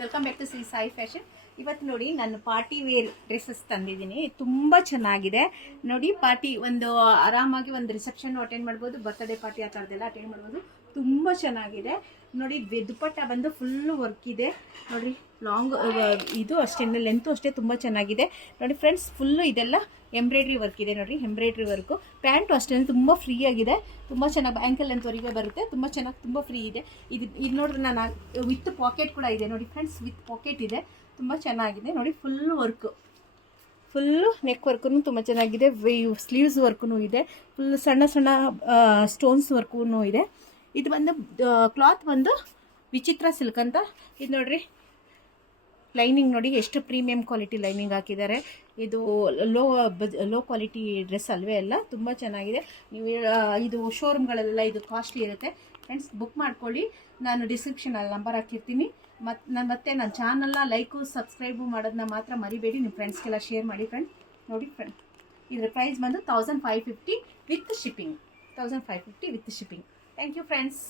Welcome back to Shri Sai fashion. ಇವತ್ತು ನೋಡಿ ನಾನು ಪಾರ್ಟಿ ವೇರ್ ಡ್ರೆಸ್ಸಸ್ ತಂದಿದ್ದೀನಿ. ತುಂಬ ಚೆನ್ನಾಗಿದೆ ನೋಡಿ. ಪಾರ್ಟಿ ಒಂದು ಆರಾಮಾಗಿ ಒಂದು ರಿಸೆಪ್ಷನ್ ಅಟೆಂಡ್ ಮಾಡ್ಬೋದು, ಬರ್ತ್ಡೇ ಪಾರ್ಟಿ ಆ ಥರದ್ದೆಲ್ಲ ಅಟೆಂಡ್ ಮಾಡ್ಬೋದು. ತುಂಬ ಚೆನ್ನಾಗಿದೆ ನೋಡಿ. ದುಪ್ಪಟ್ಟ ಬಂದು ಫುಲ್ಲು ವರ್ಕ್ ಇದೆ ನೋಡಿ. ಲಾಂಗ್ ಇದು ಅಷ್ಟೇ, ಲೆಂತು ಅಷ್ಟೇ ತುಂಬ ಚೆನ್ನಾಗಿದೆ ನೋಡಿ ಫ್ರೆಂಡ್ಸ್. ಫುಲ್ಲು ಇದೆಲ್ಲ ಎಂಬ್ರಾಯ್ಡ್ರಿ ವರ್ಕ್ ಇದೆ ನೋಡಿ, ಎಂಬ್ರಾಯ್ಡ್ರಿ ವರ್ಕು. ಪ್ಯಾಂಟು ಅಷ್ಟೇ ತುಂಬ ಫ್ರೀ ಆಗಿದೆ, ತುಂಬ ಚೆನ್ನಾಗಿ ಆ್ಯಂಕಲ್ ಲೆಂತ್ವರೆಗೆ ಬರುತ್ತೆ. ತುಂಬ ಚೆನ್ನಾಗಿ ತುಂಬ ಫ್ರೀ ಇದೆ. ಇದು ನೋಡ್ರಿ, ನಾನು ವಿತ್ ಪಾಕೆಟ್ ಕೂಡ ಇದೆ ನೋಡಿ ಫ್ರೆಂಡ್ಸ್. ವಿತ್ ಪಾಕೆಟ್ ಇದೆ, ತುಂಬ ಚೆನ್ನಾಗಿದೆ ನೋಡಿ. ಫುಲ್ಲು ನೆಕ್ ವರ್ಕು ತುಂಬ ಚೆನ್ನಾಗಿದೆ. ಸ್ಲೀವ್ಸ್ ವರ್ಕು ಇದೆ. ಫುಲ್ ಸಣ್ಣ ಸಣ್ಣ ಸ್ಟೋನ್ಸ್ ವರ್ಕು ಇದೆ. ಇದು ಬಂದು ಕ್ಲಾತ್ ಬಂದು ವಿಚಿತ್ರ ಸಿಲ್ಕ್ ಅಂತ. ಇದು ನೋಡ್ರಿ, ಲೈನಿಂಗ್ ನೋಡಿ ಎಷ್ಟು ಪ್ರೀಮಿಯಂ ಕ್ವಾಲಿಟಿ ಲೈನಿಂಗ್ ಹಾಕಿದ್ದಾರೆ. ಇದು ಲೋ ಕ್ವಾಲಿಟಿ ಡ್ರೆಸ್ ಅಲ್ವೇ ಅಲ್ಲ, ತುಂಬ ಚೆನ್ನಾಗಿದೆ. ನೀವು ಇದು ಶೋರೂಮ್ಗಳಲ್ಲೆಲ್ಲ ಇದು ಕಾಸ್ಟ್ಲಿ ಇರುತ್ತೆ ಫ್ರೆಂಡ್ಸ್. ಬುಕ್ ಮಾಡ್ಕೊಳ್ಳಿ, ನಾನು ಡಿಸ್ಕ್ರಿಪ್ಷನಲ್ಲಿ ನಂಬರ್ ಹಾಕಿರ್ತೀನಿ. ಮತ್ತೆ ನನ್ನ ಚಾನಲ್ನ ಲೈಕು ಸಬ್ಸ್ಕ್ರೈಬು ಮಾಡೋದನ್ನ ಮಾತ್ರ ಮರಿಬೇಡಿ. ನಿಮ್ಮ ಫ್ರೆಂಡ್ಸ್ಗೆಲ್ಲ ಶೇರ್ ಮಾಡಿ ಫ್ರೆಂಡ್. ನೋಡಿ ಫ್ರೆಂಡ್, ಇದರ ಪ್ರೈಸ್ ಬಂದು 1550 with shipping. 1550 with shipping. Thank you friends.